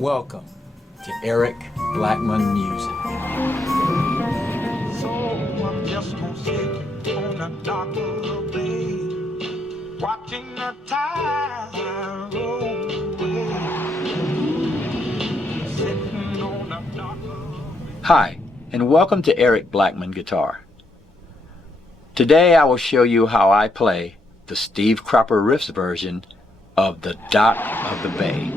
Welcome to Eric Blackmon Music. So I'm just gonna sit on the dock of the bay, watching the tide roll away. Sitting on the dock of the bay. Hi, and welcome to Eric Blackmon Guitar. Today I will show you how I play the Steve Cropper Riffs version of The Dock of the Bay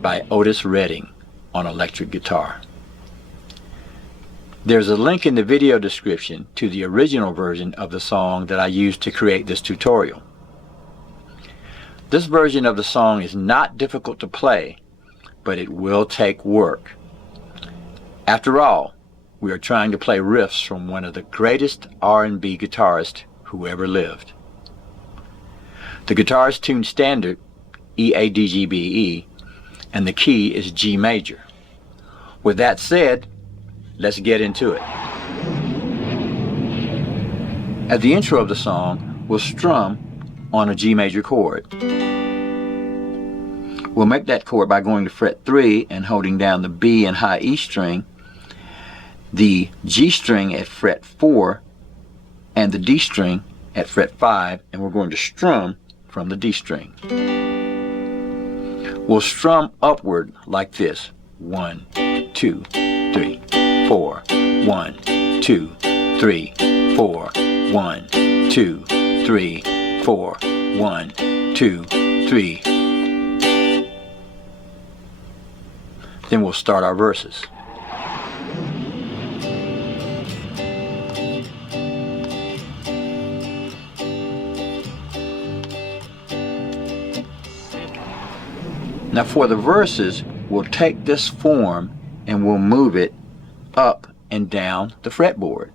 by Otis on electric guitar. There's a link in the video description to the original version of the song that I used to create this tutorial. This version of the song is not difficult to play, but it will take work. After all, we are trying to play riffs from one of the greatest R&B guitarists who ever lived. The guitar is tuned standard E-A-D-G-B-E, and the key is G major. With that said, let's get into it. At the intro of the song, we'll strum on a G major chord. We'll make that chord by going to fret 3 and holding down the B and high E string, the G string at fret 4, and the D string at fret 5, and we're going to strum from the D string. We'll strum upward like this. 1, 2, 3, 4. 1, 2, 3, 4. 1, 2, 3, 4. 1, 2, 3. Then we'll start our verses. Now for the verses, we'll take this form and we'll move it up and down the fretboard.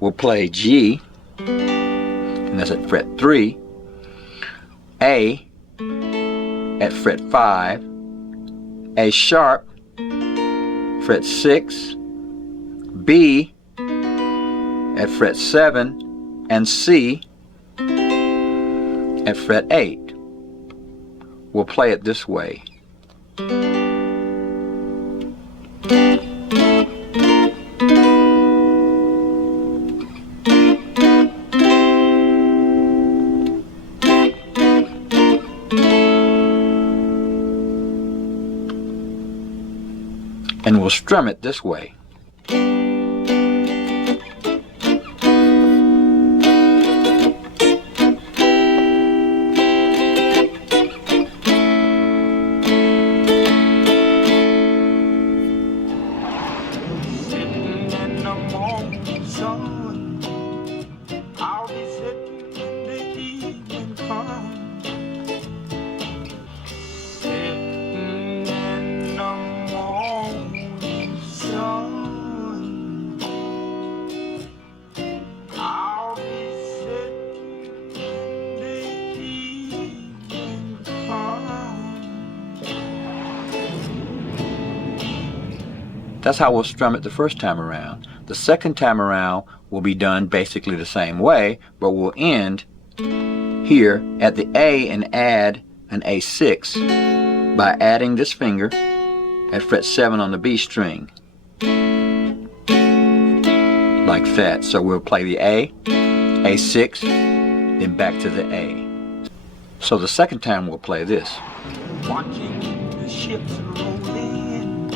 We'll play G, and that's at fret 3, A at fret 5, A sharp, fret 6, B at fret 7, and C at fret 8. We'll play it this way. And we'll strum it this way. I'll be sitting in the evening sun, sitting in the morning sun. I'll be sitting in the evening sun. That's how we'll strum it the first time around. The second time around will be done basically the same way, but we'll end here at the A and add an A6 by adding this finger at fret 7 on the B string. Like that. So we'll play the A, A6, then back to the A. So the second time we'll play this. Watching the ships roll in,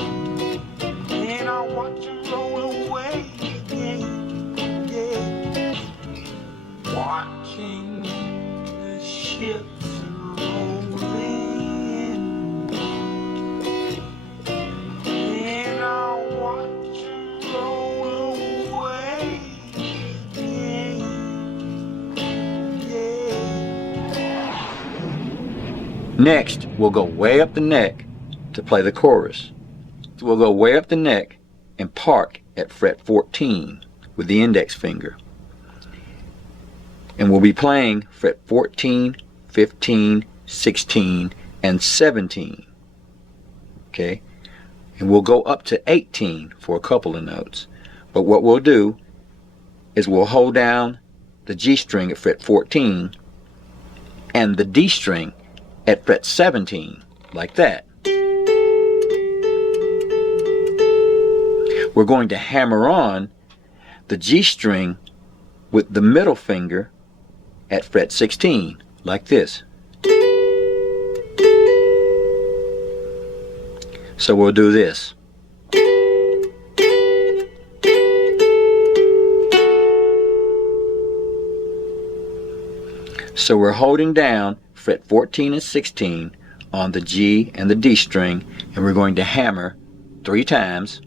and I watch them roll away again, yeah. Watching the ships roll in, and I watch them roll away again, yeah. Next, we'll go way up the neck to play the chorus. So we'll go way up the neck and park at fret 14 with the index finger. And we'll be playing fret 14, 15, 16, and 17. Okay? And we'll go up to 18 for a couple of notes. But what we'll do is we'll hold down the G string at fret 14 and the D string at fret 17, like that. we're going to hammer on the G string with the middle finger at fret 16, like this. So we'll do this. So we're holding down fret 14 and 16 on the G and the D string, and we're going to hammer 3 times.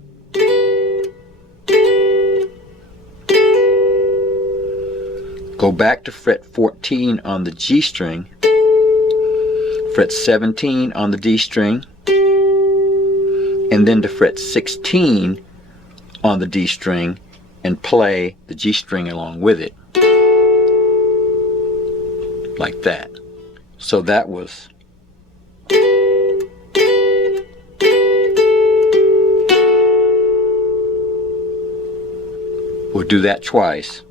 Go back to fret 14 on the G string, fret 17 on the D string, and then to fret 16 on the D string and play the G string along with it. Like that. So that was we'll do that twice.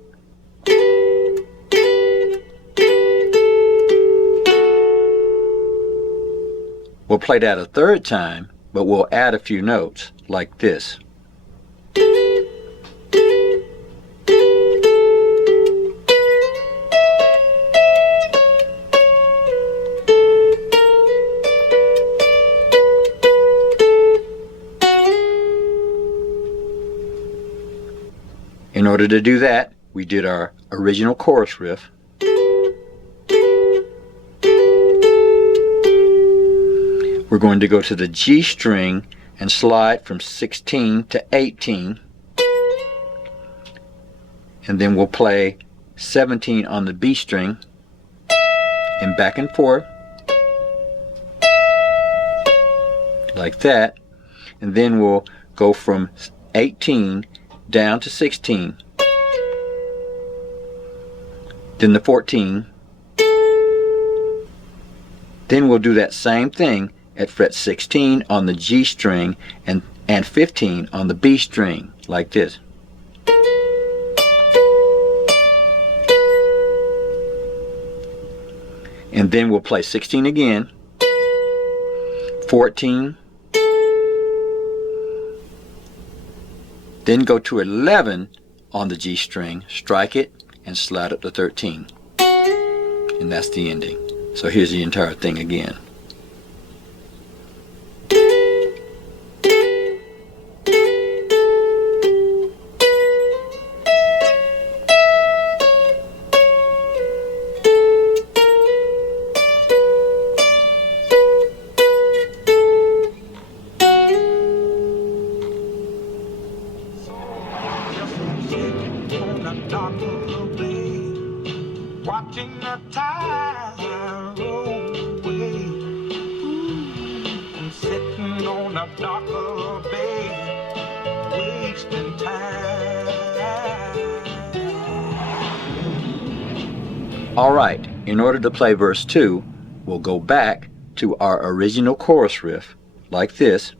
We'll play that a third time, but we'll add a few notes like this. In order to do that, we did our original chorus riff. We're going to go to the G string and slide from 16 to 18. And then we'll play 17 on the B string and back and forth like that. And then we'll go from 18 down to 16, then the 14, then we'll do that same thing at fret 16 on the G string and 15 on the B string, like this. And then we'll play 16 again, 14, then go to 11 on the G string, strike it, and slide up to 13. And that's the ending. So here's the entire thing again. Watching the tide roll away, I'm sitting on a darker bay, wasting time. Alright, in order to play verse 2, we'll go back to our original chorus riff, like this.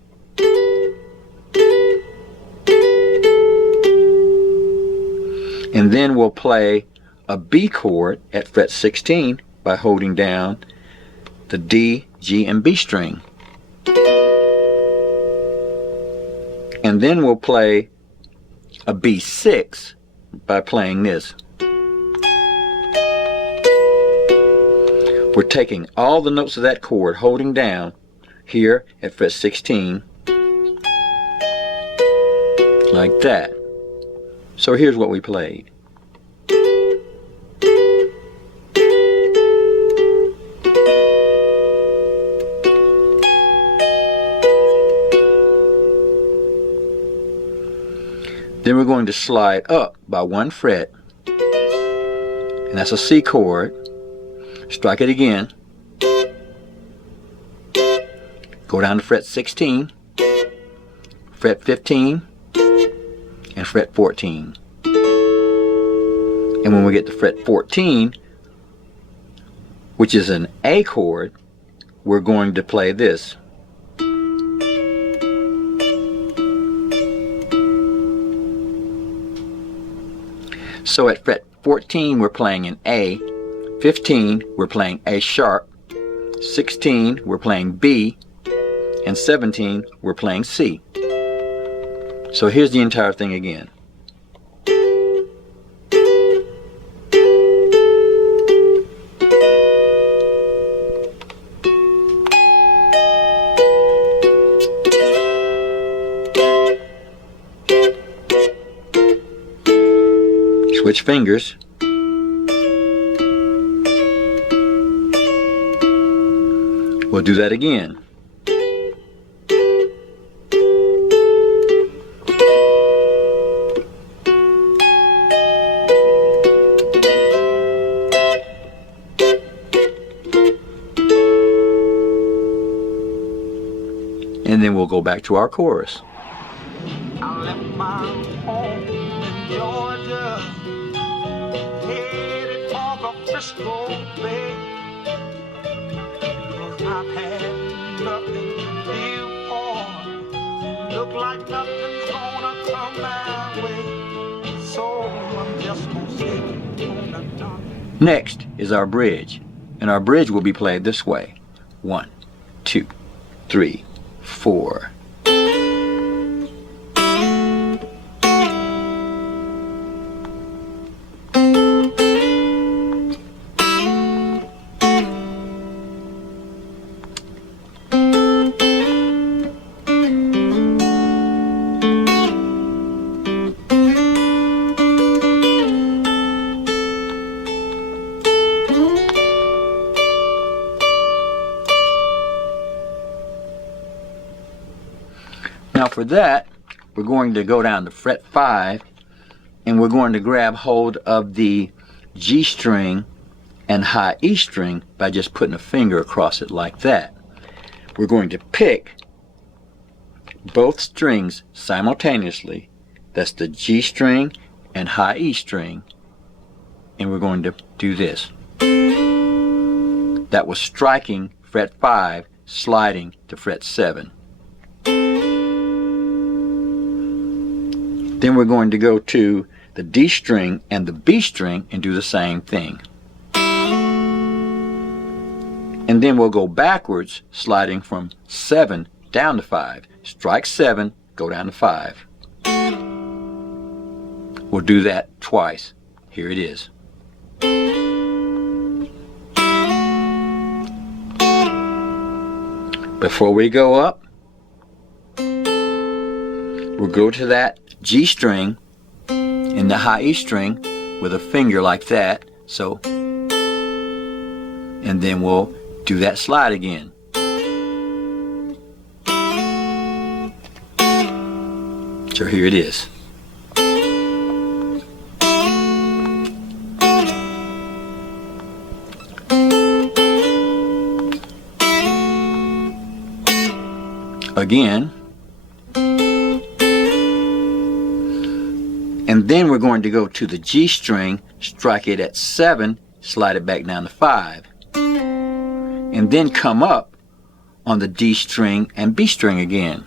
And then we'll play a B chord at fret 16 by holding down the D, G, and B string. And then we'll play a B6 by playing this. We're taking all the notes of that chord, holding down here at fret 16, like that. So here's what we played. Then we're going to slide up by 1 fret, and that's a C chord. Strike it again. Go down to fret 16, fret 15, and fret 14. And when we get to fret 14, which is an A chord, we're going to play this. So at fret 14 we're playing an A, 15 we're playing A sharp, 16 we're playing B, and 17 we're playing C. So here's the entire thing again. Switch fingers. We'll do that again. And then we'll go back to our chorus. I left my home in Georgia, headed for the Frisco Bay, 'cause I've had nothing to live for. Look like nothing's gonna come my way, so I'm just gonna sit on the dock. Next is our bridge, and our bridge will be played this way. 1, 2, 3, 4. Now for that, we're going to go down to fret 5, and we're going to grab hold of the G string and high E string by just putting a finger across it like that. We're going to pick both strings simultaneously. That's the G string and high E string, and we're going to do this. That was striking fret 5, sliding to fret 7. Then we're going to go to the D string and the B string and do the same thing. And then we'll go backwards, sliding from 7 down to 5. Strike 7, go down to 5. We'll do that twice. Here it is. Before we go up, we'll go to that G string and the high E string with a finger like that, so, and then we'll do that slide again. So here it is. Again. And then we're going to go to the G string, strike it at 7, slide it back down to 5. And then come up on the D string and B string again.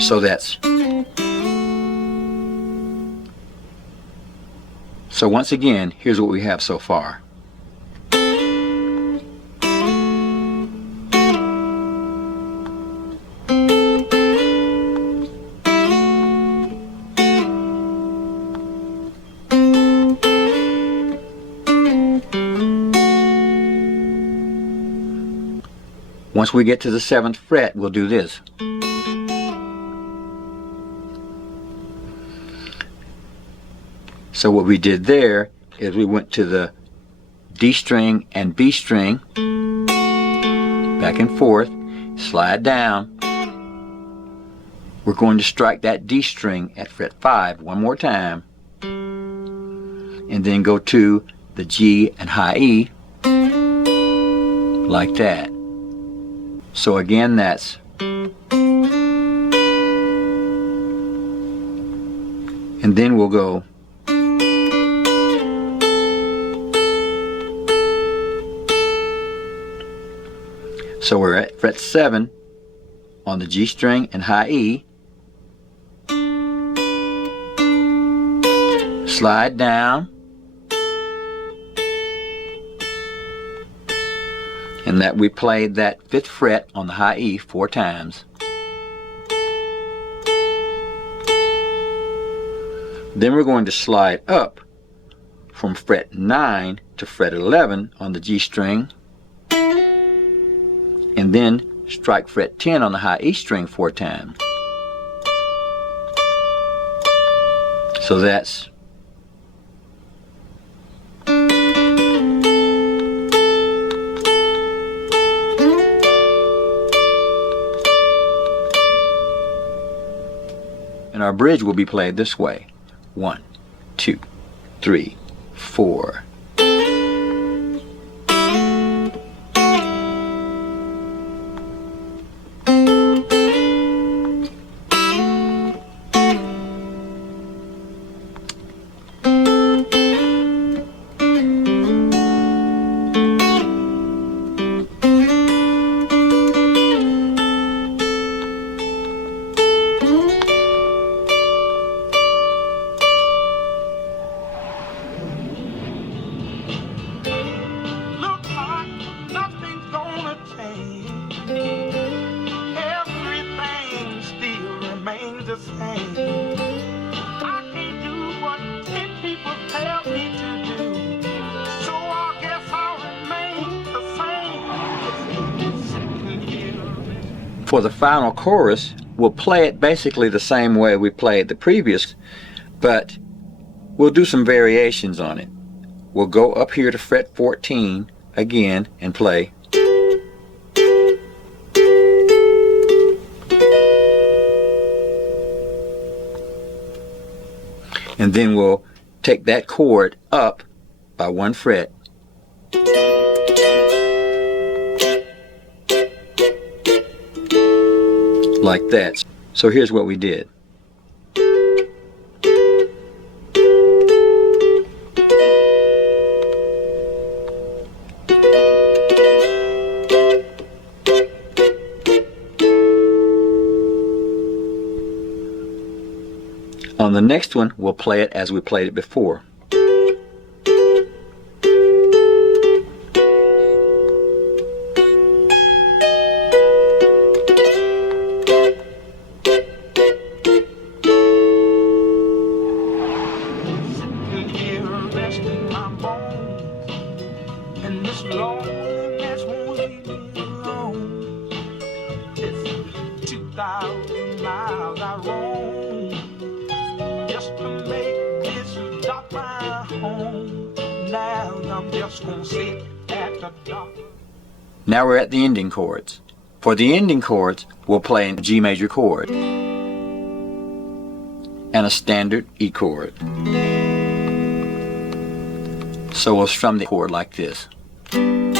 So that's. So once again, here's what we have so far. Once we get to the 7th fret, we'll do this. So what we did there is we went to the D string and B string, back and forth, slide down. We're going to strike that D string at fret 5 one more time, and then go to the G and high E, like that. So again, that's. And then we'll go. So we're at fret 7 on the G string and high E. Slide down. And that we played that 5th fret on the high E 4 times. Then we're going to slide up from fret 9 to fret 11 on the G string, and then strike fret 10 on the high E string 4 times. So that's and our bridge will be played this way. 1, 2, 3, 4. For the final chorus, we'll play it basically the same way we played the previous, but we'll do some variations on it. We'll go up here to fret 14 again and play. And then we'll take that chord up by 1 fret. Like that. So here's what we did. On the next one, we'll play it as we played it before. Now we're at the ending chords. For the ending chords, we'll play a G major chord and a standard E chord. So we'll strum the chord like this. Then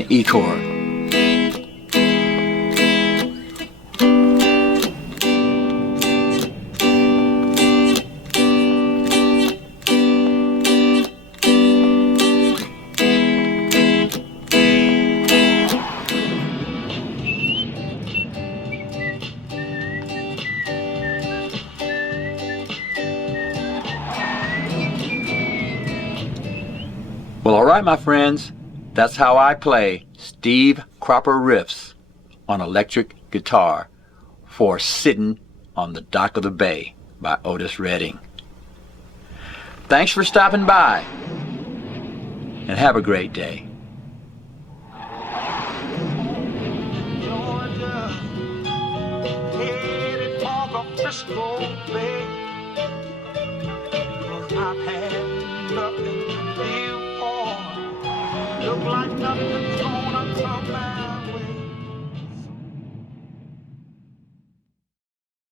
an E chord. Well, alright my friends, that's how I play Steve Cropper riffs on electric guitar for Sittin' on the Dock of the Bay by Otis Redding. Thanks for stopping by, and have a great day. Georgia, headed for the Frisco Bay, 'cause I've had nothing to live for. Look like nothing's gonna come out.